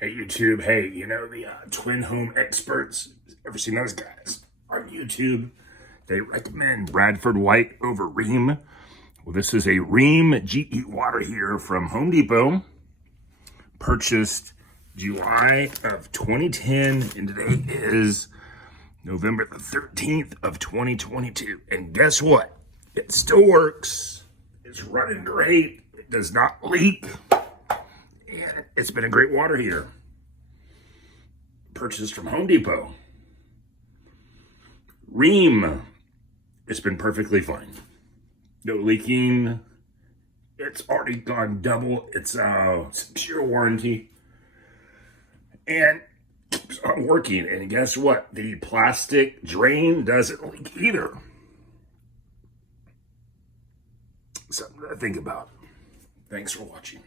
Hey YouTube, hey, you know the twin home experts? Ever seen those guys on YouTube? They recommend Bradford white over Rheem. Well, this is a Rheem GE water heater from Home Depot. Purchased July of 2010, and today is November the 13th of 2022. And guess what? It still works. It's running great. It does not leak. And it's been a great water heater. Purchased from Home Depot. Rheem. It's been perfectly fine. No leaking. It's already gone double its 6-year warranty. And keeps on working. And guess what? The plastic drain doesn't leak either. Something to think about. Thanks for watching.